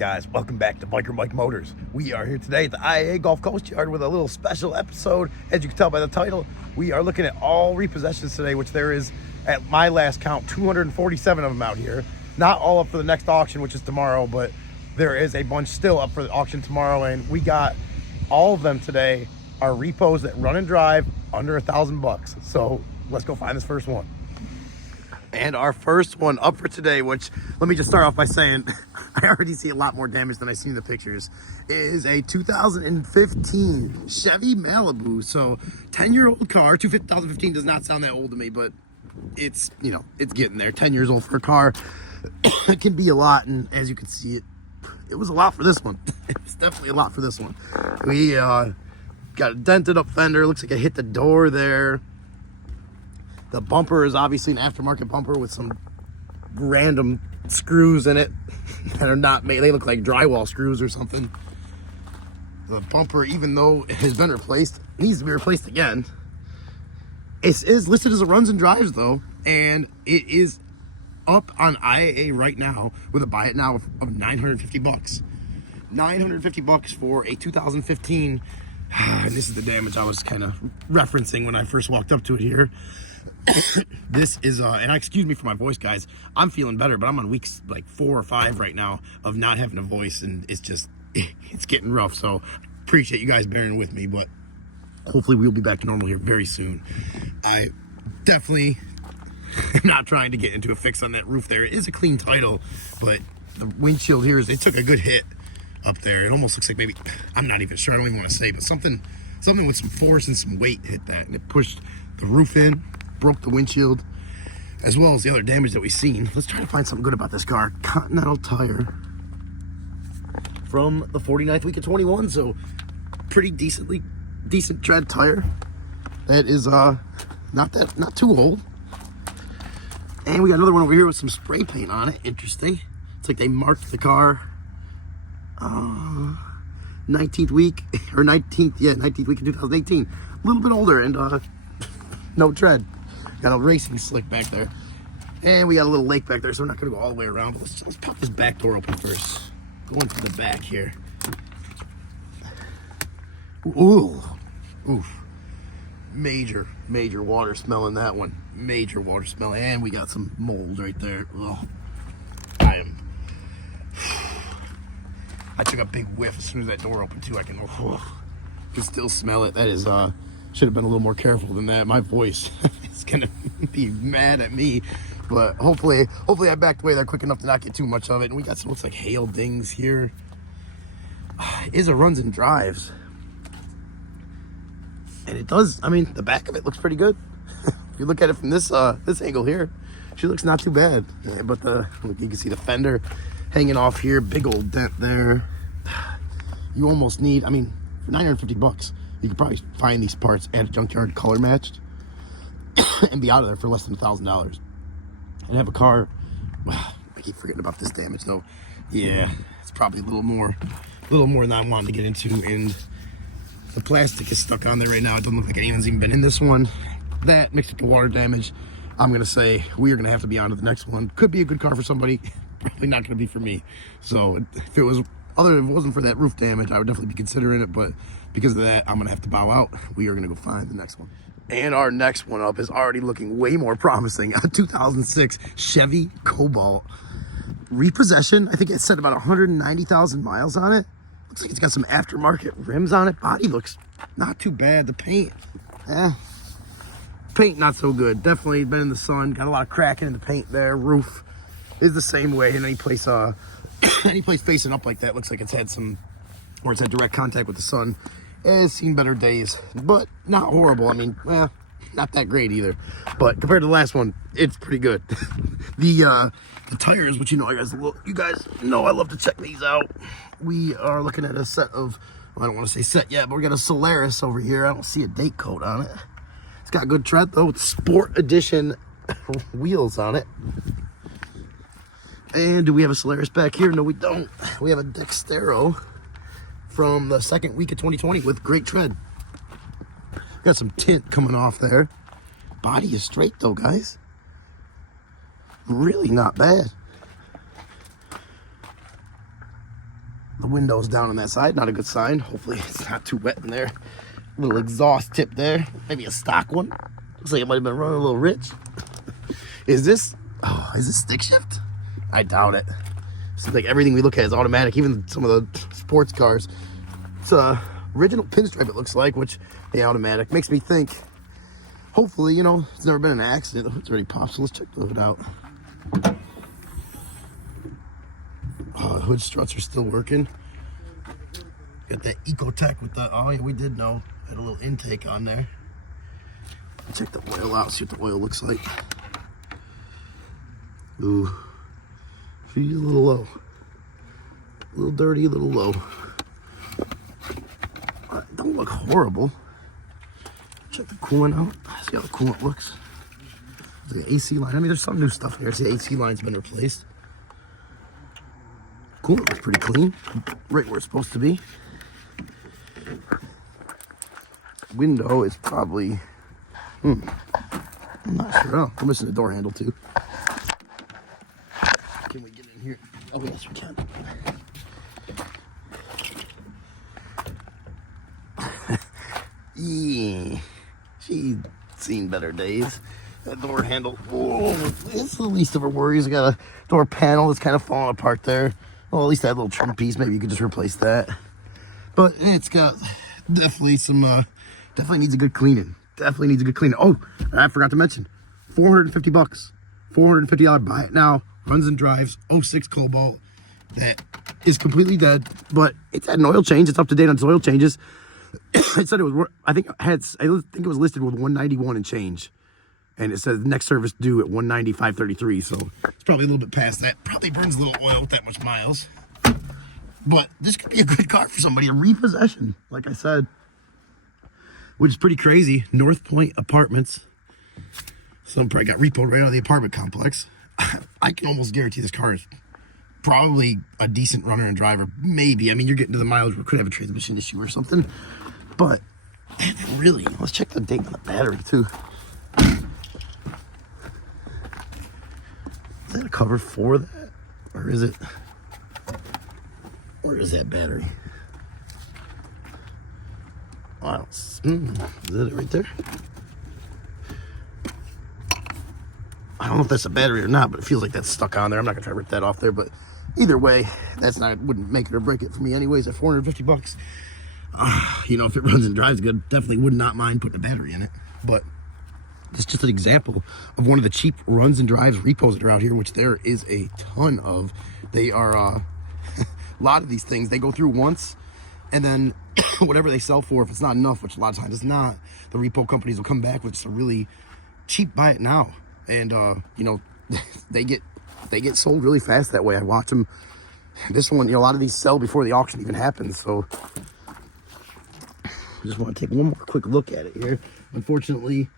guys? Welcome back to Biker Mike Motors. We are here today at the IAA Gulf Coast Yard with a little special episode. As you can tell by the title, we are looking at all repossessions today, which there is, at my last count, 247 of them out here. Not all up for the next auction, which is tomorrow, but there is a bunch still up for the auction tomorrow, and we got all of them today are repos that run and drive under $1,000. So let's go find this first one. And our first one up for today, which let me just start off by saying I already see a lot more damage than I see in the pictures, is a 2015 Chevy Malibu. So 10-year-old car. 2015 does not sound that old to me, but it's, you know, it's getting there. 10 years old for a car. It can be a lot, and as you can see, it was a lot for this one. It's definitely a lot for this one. We got a dented up fender. Looks like it hit the door there. The bumper is obviously an aftermarket bumper with some random screws in it that are not made. They look like drywall screws or something. The bumper, even though it has been replaced, needs to be replaced again. It is listed as a runs and drives though, and it is up on IAA right now with a buy it now of $950. $950 for a 2015. And this is the damage I was kind of referencing when I first walked up to it here. This is and excuse me for my voice, guys. I'm feeling better, but I'm on weeks like 4 or 5 right now of not having a voice, and it's just it's getting rough. So appreciate you guys bearing with me, but hopefully we'll be back to normal here very soon. I definitely am not trying to get into a fix on that roof there. It is a clean title, but the windshield here it took a good hit up there. It almost looks like maybe, I'm not even sure, I don't even want to say, but something with some force and some weight hit that, and it pushed the roof in, broke the windshield, as well as the other damage that we've seen. Let's try to find something good about this car. Continental tire from the 49th week of 21, so pretty decent tread tire. That is not too old. And we got another one over here with some spray paint on it. Interesting. It's like they marked the car 19th week or 19th week of 2018. A little bit older and no tread. Got a racing slick back there, and we got a little lake back there, so we're not gonna go all the way around, but let's pop this back door open first. Going to the back here. Ooh, oof. Major water smell in that one. Major water smell, and we got some mold right there. Oh, I took a big whiff as soon as that door opened too. I can still smell it. That is should have been a little more careful than that. My voice is gonna be mad at me, but hopefully I backed away there quick enough to not get too much of it. And we got some looks like hail dings here. It is a runs and drives, and it does. I mean, the back of it looks pretty good. If you look at it from this angle here, she looks not too bad. But look, you can see the fender hanging off here, big old dent there. You almost need, I mean, for $950, you could probably find these parts at a junkyard color matched and be out of there for less than $1,000 and have a car. Well, I keep forgetting about this damage though. Yeah, it's probably a little more than I wanted to get into, and the plastic is stuck on there right now. It doesn't look like anyone's even been in this one. That mixed with the water damage, I'm gonna say we are gonna have to be on to the next one. Could be a good car for somebody, probably not gonna be for me. So if it wasn't for that roof damage, I would definitely be considering it, but because of that, I'm gonna have to bow out. We are gonna go find the next one. And our next one up is already looking way more promising. A 2006 Chevy Cobalt. Repossession, I think it said about 190,000 miles on it. Looks like it's got some aftermarket rims on it. Body looks not too bad. The paint, paint not so good. Definitely been in the sun. Got a lot of cracking in the paint there. Roof is the same way. And any place facing up like that looks like it's had direct contact with the sun. It's seen better days, but not horrible. I mean, not that great either. But compared to the last one, it's pretty good. The tires, which you guys know I love to check these out. We are looking at a set of, well, I don't want to say set yet, but we got a Solaris over here. I don't see a date code on it. It's got good tread though, with Sport Edition wheels on it. And do we have a Solaris back here? No, we don't. We have a Dextero from the second week of 2020 with great tread. Got some tint coming off there. Body is straight though, guys. Really not bad. The window's down on that side, not a good sign. Hopefully it's not too wet in there. Little exhaust tip there, maybe a stock one. Looks like it might have been running a little rich. Is this stick shift? I doubt it. Seems like everything we look at is automatic, even some of the sports cars. It's original pinstripe, it looks like, which the automatic makes me think, hopefully, you know, it's never been an accident. The hood's already popped, so let's check the hood out. Hood struts are still working. Got that Ecotech with the, oh yeah, we did know. Had a little intake on there. Check the oil out, see what the oil looks like. Ooh, she's a little low. A little dirty, a little low. Don't look horrible. Check the coolant out. See how the coolant looks. The AC line. I mean, there's some new stuff here. See, the AC line's been replaced. Coolant looks pretty clean, right where it's supposed to be. Window is probably, I'm not sure. Oh, we're missing the door handle too. Can we get in here? Oh, yes, we can. Yeah, she's seen better days. That door handle, oh, it's the least of her worries. I got a door panel that's kind of falling apart there. Well, at least that little trim piece, maybe you could just replace that. But it's got definitely some, definitely needs a good cleaning. Definitely needs a good cleaning. Oh, I forgot to mention, $450. $450 buy it now. Runs and drives, 06 Cobalt. That is completely dead, but it's had an oil change. It's up to date on its oil changes. It said it was, I think it was listed with 191 and change. And it says next service due at 195.33. So it's probably a little bit past that. Probably burns a little oil with that much miles. But this could be a good car for somebody. A repossession, like I said. Which is pretty crazy. North Point Apartments. Some probably got repoed right out of the apartment complex. I can almost guarantee this car is probably a decent runner and driver. Maybe. I mean, you're getting to the mileage where it could have a transmission issue or something. But really, let's check the date on the battery too. Is that a cover for that? Or is it? Where is that battery? Oh, is that it right there? I don't know if that's a battery or not, but it feels like that's stuck on there. I'm not gonna try to rip that off there, but either way, wouldn't make it or break it for me anyways. At $450, you know, if it runs and drives good, definitely would not mind putting a battery in it. But it's just an example of one of the cheap runs and drives repos that are out here, which there is a ton of. They are a lot of these things they go through once, and then whatever they sell for, if it's not enough, which a lot of times it's not, the repo companies will come back with just a really cheap buy it now. And you know, they get sold really fast that way. I watch them. This one, you know, a lot of these sell before the auction even happens. So I just want to take one more quick look at it here. Unfortunately,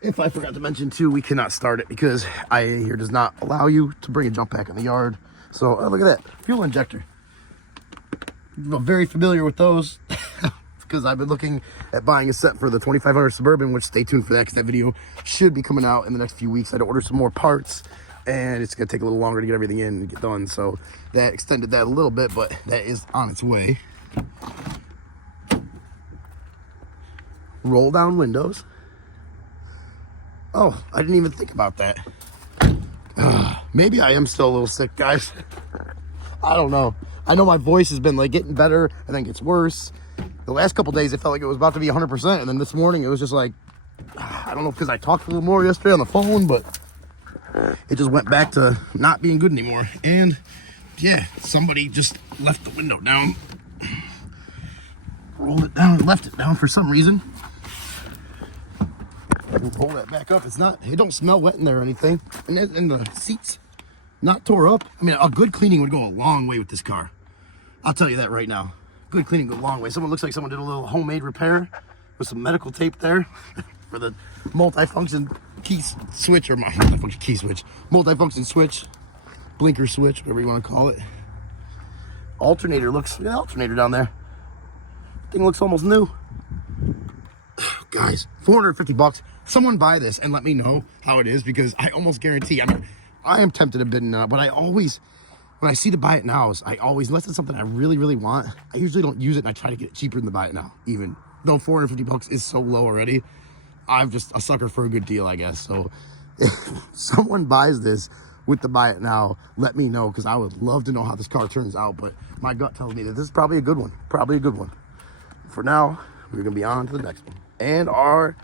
if I forgot to mention too, we cannot start it because IAA here does not allow you to bring a jump pack in the yard. So look at that, fuel injector. I'm very familiar with those because I've been looking at buying a set for the 2500 Suburban, which stay tuned for that because that video should be coming out in the next few weeks. I had to order some more parts and it's gonna take a little longer to get everything in and get done. So that extended that a little bit, but that is on its way. Roll down windows. Oh, I didn't even think about that. Maybe I am still a little sick, guys. I don't know. I know my voice has been like getting better and then gets worse. The last couple days, it felt like it was about to be 100%. And then this morning, it was just like, I don't know, because I talked a little more yesterday on the phone, but it just went back to not being good anymore. And yeah, somebody just left the window down, rolled it down and left it down for some reason. Roll that back up. It don't smell wet in there or anything. And the seats not tore up. I mean, a good cleaning would go a long way with this car. I'll tell you that right now. Good cleaning goes a long way. Someone looks like someone did a little homemade repair with some medical tape there for the multifunction key switch, or multifunction key switch, multifunction switch, blinker switch, whatever you want to call it. Alternator looks, yeah, alternator down there. Thing looks almost new. Guys, $450. Someone buy this and let me know how it is, because I almost guarantee, I mean, I am tempted to bid in, but I always, when I see the buy it nows, I always, unless it's something I really, really want, I usually don't use it and I try to get it cheaper than the buy it now. Even though 450 bucks is so low already, I'm just a sucker for a good deal, I guess. So if someone buys this with the buy it now, let me know, because I would love to know how this car turns out. But my gut tells me that this is probably a good one. Probably a good one. For now, we're going to be on to the next one. And our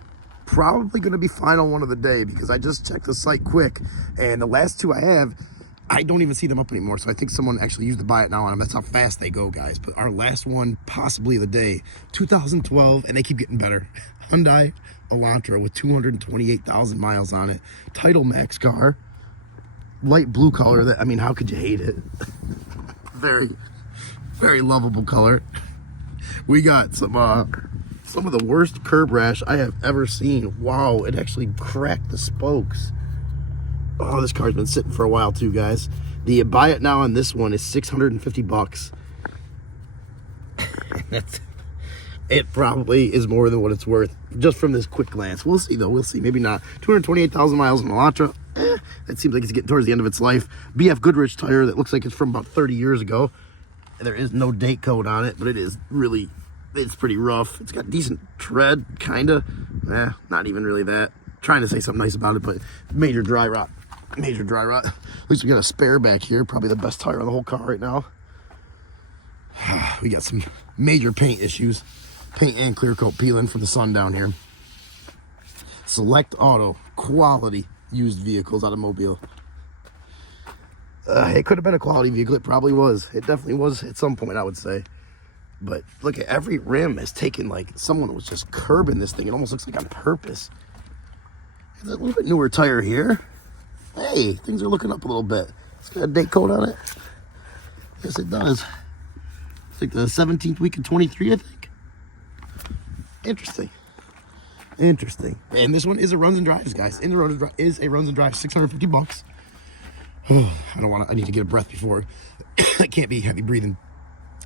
probably going to be final one of the day, because I just checked the site quick. And the last two I have, I don't even see them up anymore. So I think someone actually used the buy it now on them. That's how fast they go, guys. But our last one, possibly of the day, 2012, and they keep getting better. Hyundai Elantra with 228,000 miles on it. Title Max car. Light blue color. That, I mean, how could you hate it? Very, very lovable color. We got some of the worst curb rash I have ever seen. Wow, it actually cracked the spokes. Oh, this car's been sitting for a while too, guys. The buy it now on this one is 650 bucks. It probably is more than what it's worth, just from this quick glance. We'll see, though. We'll see. Maybe not. 228,000 miles in Elantra. That seems like it's getting towards the end of its life. BF Goodrich tire that looks like it's from about 30 years ago. There is no date code on it, but it is really, it's pretty rough. It's got decent tread, kind of. Not even really that. Trying to say something nice about it, but major dry rot. Major dry rot. At least we got a spare back here. Probably the best tire on the whole car right now. We got some major paint issues. Paint and clear coat peeling from the sun down here. Select Auto. Quality used vehicles automobile. It could have been a quality vehicle. It probably was. It definitely was at some point, I would say. But look at every rim has taken, like, someone was just curbing this thing. It almost looks like on purpose. There's a little bit newer tire here. Hey, things are looking up a little bit. It's got a date code on it. Yes, it does. It's like the 17th week of 23, I think. Interesting. Interesting. And this one is a runs and drives, guys. In the runs and drive is a runs and drives, 650 bucks. Oh, I need to get a breath before. I can't be heavy breathing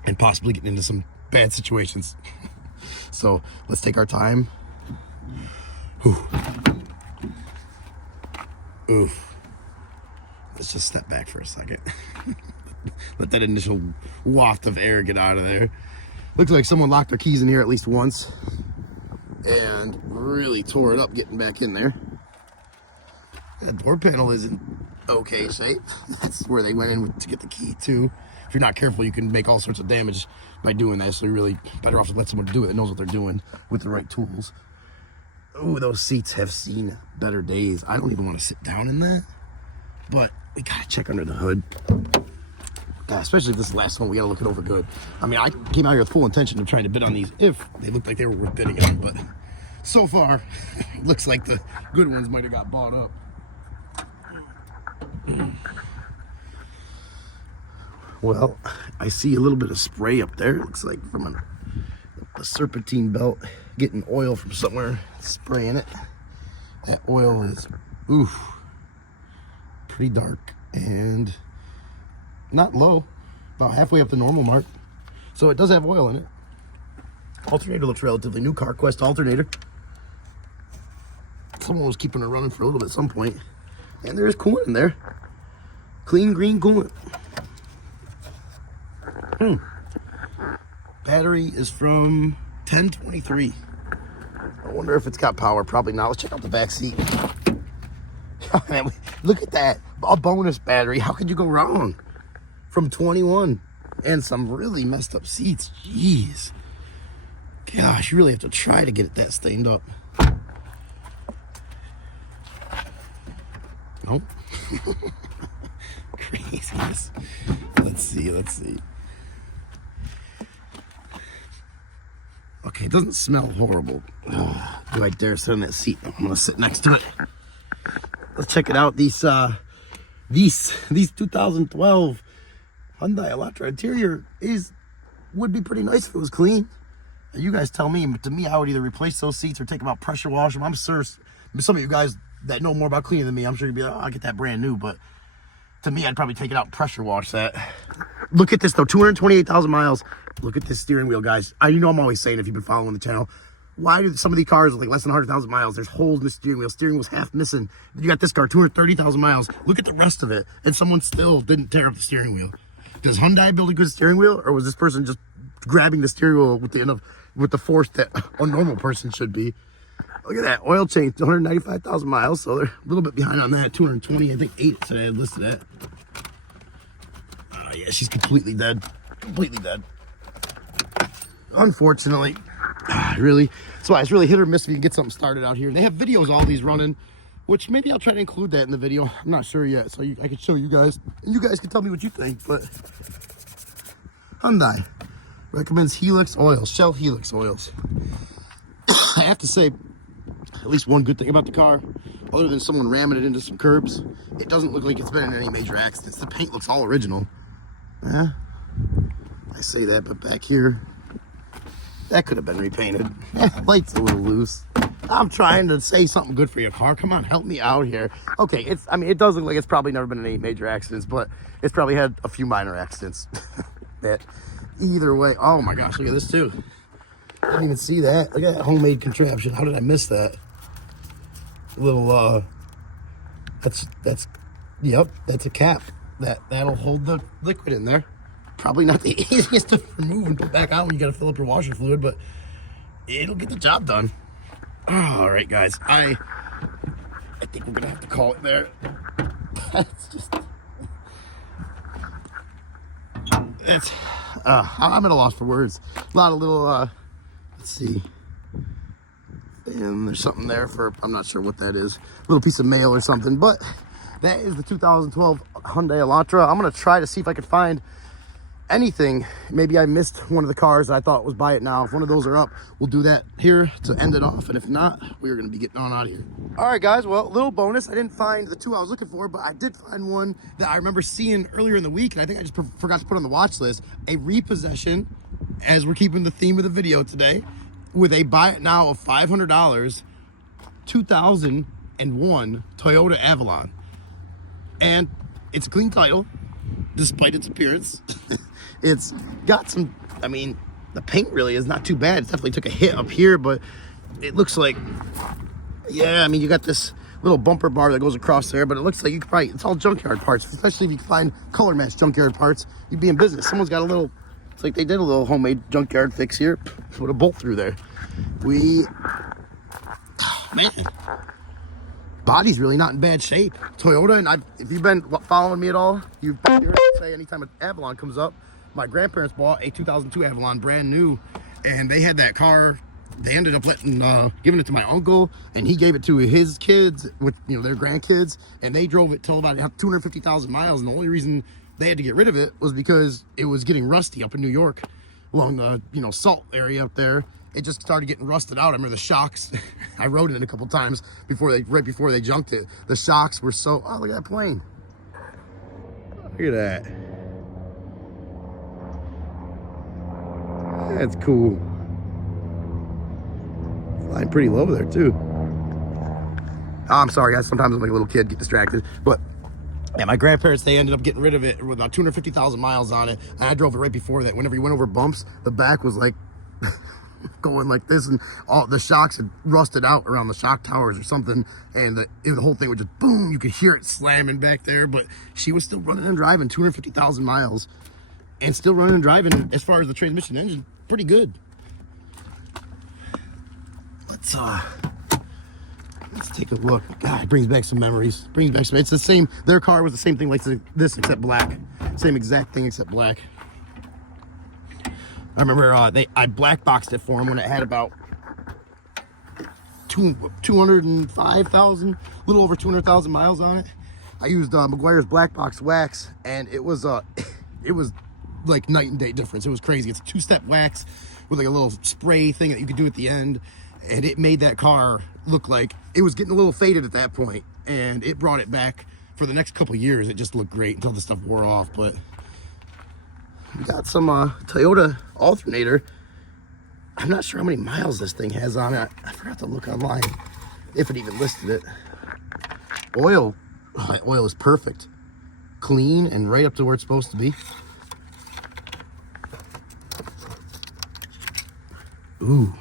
and possibly getting into some bad situations. So let's take our time. Whew. Oof. Let's just step back for a second. Let that initial waft of air get out of there. Looks like someone locked their keys in here at least once and really tore it up getting back in there. The door panel is in okay shape. That's where they went in to get the key too. If you're not careful, you can make all sorts of damage by doing that. So you're really better off to let someone do it that knows what they're doing with the right tools. Oh, those seats have seen better days. I don't even want to sit down in that, but we gotta check under the hood. God, especially if this is the last one, we gotta look it over good. I mean, I came out here with full intention of trying to bid on these if they looked like they were worth bidding on, but so far, it looks like the good ones might have got bought up. Well, I see a little bit of spray up there. It looks like from a serpentine belt getting oil from somewhere, spraying it. That oil is, oof, pretty dark and not low, about halfway up the normal mark. So it does have oil in it. Alternator looks relatively new. CarQuest alternator. Someone was keeping it running for a little bit at some point. And there is coolant in there. Clean green coolant. Battery is from 1023. I wonder if it's got power. Probably not. Let's check out the back seat. Look at that. A bonus battery. How could you go wrong? From 21. And some really messed up seats. Jeez. Gosh, you really have to try to get it that stained up. Nope. Craziness. Let's see. Okay, it doesn't smell horrible. Do I dare sit on that seat? I'm gonna sit next to it. Let's check it out. These 2012 Hyundai Elantra interior would be pretty nice if it was clean. You guys tell me. But to me, I would either replace those seats or take them out, pressure wash them. I'm sure some of you guys that know more about cleaning than me, I'm sure you'd be like, oh, I'll get that brand new. But to me, I'd probably take it out and pressure wash that. Look at this though, 228,000 miles. Look at this steering wheel, guys. You know I'm always saying, if you've been following the channel, Why do some of these cars like less than 100,000 miles? There's holes in the steering wheel. Steering wheel's half missing. You got this car 230,000 miles. Look at the rest of it, and someone still didn't tear up the steering wheel. Does Hyundai build a good steering wheel, or was this person just grabbing the steering wheel with the force that a normal person should be? Look at that oil change, 195,000 miles. So they're a little bit behind on that. 220, I think 8 today I listed at. Yeah, she's completely dead. Completely dead. Unfortunately, really. That's why it's really hit or miss if you can get something started out here. And they have videos, all these running, which maybe I'll try to include that in the video. I'm not sure yet, so I could show you guys, and you guys can tell me what you think. But Hyundai recommends Helix oils, Shell Helix oils. I have to say, at least one good thing about the car, other than someone ramming it into some curbs, it doesn't look like it's been in any major accidents. The paint looks all original. Yeah, I say that, but back here, that could have been repainted. Light's a little loose. I'm trying to say something good for your car. Come on, help me out here. Okay, I mean, it does look like it's probably never been in any major accidents, but it's probably had a few minor accidents. But either way, oh my gosh, look at this too. Didn't even see that. Look at that homemade contraption. How did I miss that? Little, yep, that's a cap. That'll hold the liquid in there. Probably not the easiest to remove and put back out when you gotta fill up your washer fluid, but it'll get the job done. All right, guys, I think we're gonna have to call it there. I'm at a loss for words. A lot of little, let's see. And there's something there for, I'm not sure what that is. A little piece of mail or something, but that is the 2012 Hyundai Elantra. I'm gonna try to see if I can find anything. Maybe I missed one of the cars that I thought was buy it now. If one of those are up, we'll do that here to end it off, and if not, we're gonna be getting on out of here. All right, guys, well, little bonus, I didn't find the two I was looking for, but I did find one that I remember seeing earlier in the week, and I think I just forgot to put on the watch list. A repossession, as we're keeping the theme of the video today, with a buy it now of $500, 2001 Toyota Avalon. And it's a clean title, despite its appearance. It's got some, I mean, the paint really is not too bad. It definitely took a hit up here, but it looks like, yeah, I mean, you got this little bumper bar that goes across there, but it looks like you could probably, it's all junkyard parts, especially if you can find color match junkyard parts, you'd be in business. Someone's got a little, it's like they did a little homemade junkyard fix here, put a bolt through there. Man, body's really not in bad shape. Toyota, and if you've been following me at all, you've heard me say anytime an Avalon comes up, my grandparents bought a 2002 Avalon, brand new, and they had that car. They ended up giving it to my uncle, and he gave it to his kids, with their grandkids, and they drove it till about 250,000 miles. And the only reason they had to get rid of it was because it was getting rusty up in New York, along the salt area up there. It just started getting rusted out. I remember the shocks. I rode in it a couple times right before they junked it. The shocks were so. Oh, look at that plane! Look at that. That's cool. Flying pretty low there too. Oh, I'm sorry, guys. Sometimes I'm like a little kid, get distracted. But yeah, my grandparents, they ended up getting rid of it with about 250,000 miles on it. And I drove it right before that. Whenever you went over bumps, the back was like going like this, and all the shocks had rusted out around the shock towers or something, and the whole thing would just boom. You could hear it slamming back there, but she was still running and driving 250,000 miles, and still running and driving. As far as the transmission engine, pretty good. Let's take a look. God, it brings back some memories. It's the same. Their car was the same thing like this, except black. Same exact thing except black. I remember I black boxed it for them when it had about 205,000, a little over 200,000 miles on it. I used Meguiar's black box wax, and it was like night and day difference. It was crazy. It's a two-step wax with like a little spray thing that you could do at the end, and it made that car look like it was getting a little faded at that point, and it brought it back for the next couple of years. It just looked great until the stuff wore off. But we got some Toyota alternator. I'm not sure how many miles this thing has on it. I forgot to look online if it even listed it. Oil is perfect, clean, and right up to where it's supposed to be. Ooh,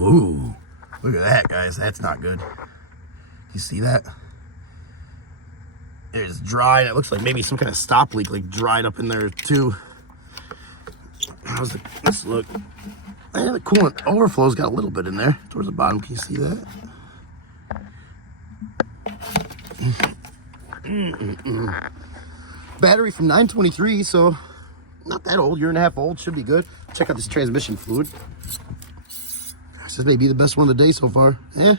Ooh, look at that, guys. That's not good. You see that? It's dry. It looks like maybe some kind of stop leak, like dried up in there too. How's it? Let's look. Man, the coolant overflow's got a little bit in there towards the bottom. Can you see that? Battery from 923, so not that old. Year and a half old. Should be good. Check out this transmission fluid. This may be the best one of the day so far. Eh?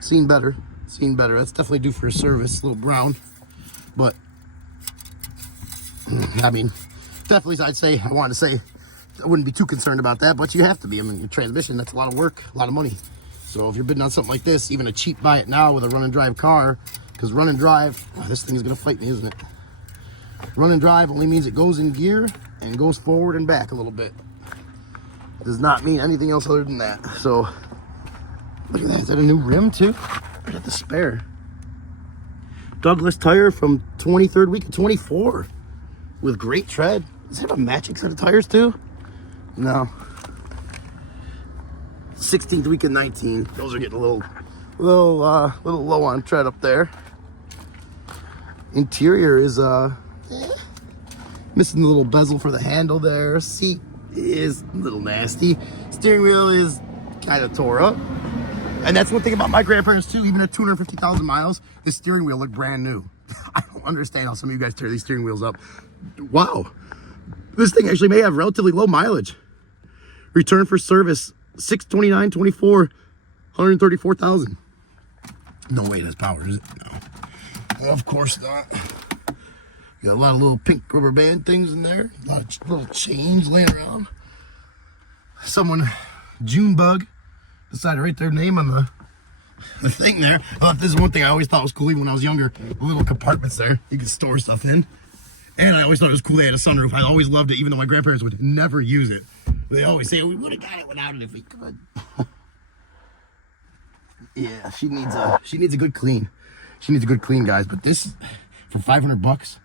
Seen better. Seen better. That's definitely due for a service. A little brown. But, I mean, definitely I'd say, I wanted to say, I wouldn't be too concerned about that, but you have to be. I mean, your transmission, that's a lot of work, a lot of money. So if you're bidding on something like this, even a cheap buy it now with a run and drive car, because run and drive, this thing is going to fight me, isn't it? Run and drive only means it goes in gear and goes forward and back a little bit. It does not mean anything else other than that. So, look at that. Is that a new rim too? Or is that the spare? Douglas tire from 23rd week of 24 with great tread. Does it have a matching set of tires too? No. 16th week of 19. Those are getting a little low on tread up there. Interior is missing the little bezel for the handle there. Seat is a little nasty. Steering wheel is kind of tore up. And that's one thing about my grandparents too. Even at 250,000 miles, this steering wheel looked brand new. I don't understand how some of you guys tear these steering wheels up. Wow. This thing actually may have relatively low mileage. Return for service, 629.24, 134,000. No way that's power, is it? No. Of course not. Got a lot of little pink rubber band things in there. A lot of little chains laying around. Someone, Junebug, decided to write their name on the thing there. This is one thing I always thought was cool even when I was younger. The little compartments there you could store stuff in. And I always thought it was cool they had a sunroof. I always loved it, even though my grandparents would never use it. They always say, we would have got it without it if we could. Yeah, she needs a good clean. She needs a good clean, guys. But this, for $500,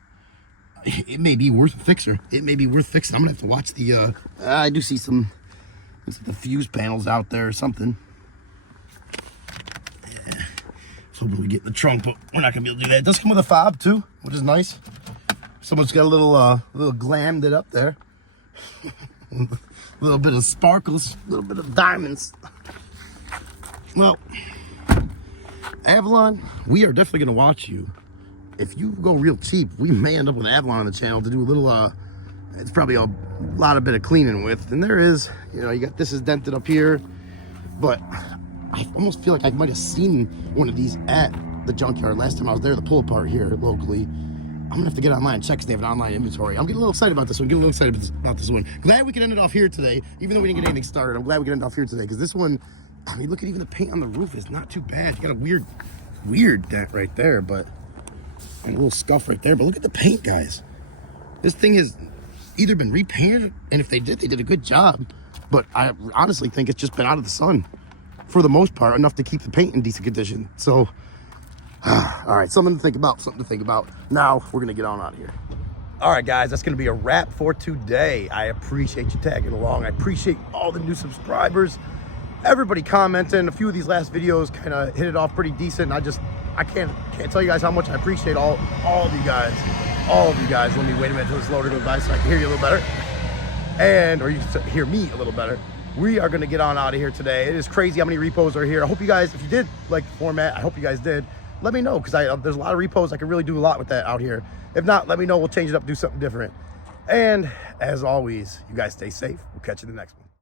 it may be worth a fixer. It may be worth fixing. I'm gonna have to watch the. I do see some. It's the fuse panels out there or something. Yeah. So we get in the trunk, but we're not gonna be able to do that. It does come with a fob too, which is nice. Someone's got a little glammed it up there. A little bit of sparkles, a little bit of diamonds. Well, Avalon, we are definitely gonna watch you. If you go real cheap, we may end up with Avalon on the channel to do a little, it's probably a lot of bit of cleaning with. And there is, you know, you got this is dented up here, but I almost feel like I might have seen one of these at the junkyard last time I was there, the pull apart here locally. I'm gonna have to get online and check because they have an online inventory. I'm getting a little excited about this one. Getting a little excited about this one. Glad we could end it off here today, even though we didn't get anything started. I'm glad we could end it off here today because this one, I mean, look at even the paint on the roof is not too bad. You got a weird dent right there, but and a little scuff right there. But look at the paint, guys. This thing has either been repainted, and if they did a good job. But I honestly think it's just been out of the sun for the most part, enough to keep the paint in decent condition. So. All right, something to think about. Now we're gonna get on out of here. All right, guys, that's gonna be a wrap for today. I appreciate you tagging along. I appreciate all the new subscribers, everybody commenting. A few of these last videos kind of hit it off pretty decent. I can't tell you guys how much I appreciate all of you guys. Let me wait a minute until this loader goes by so I can hear you a little better, or you can hear me a little better. We are gonna get on out of here today. It is crazy how many repos are here. I hope you guys, if you did like the format, I hope you guys did. Let me know, because there's a lot of repos. I can really do a lot with that out here. If not, let me know. We'll change it up, do something different. And as always, you guys stay safe. We'll catch you in the next one.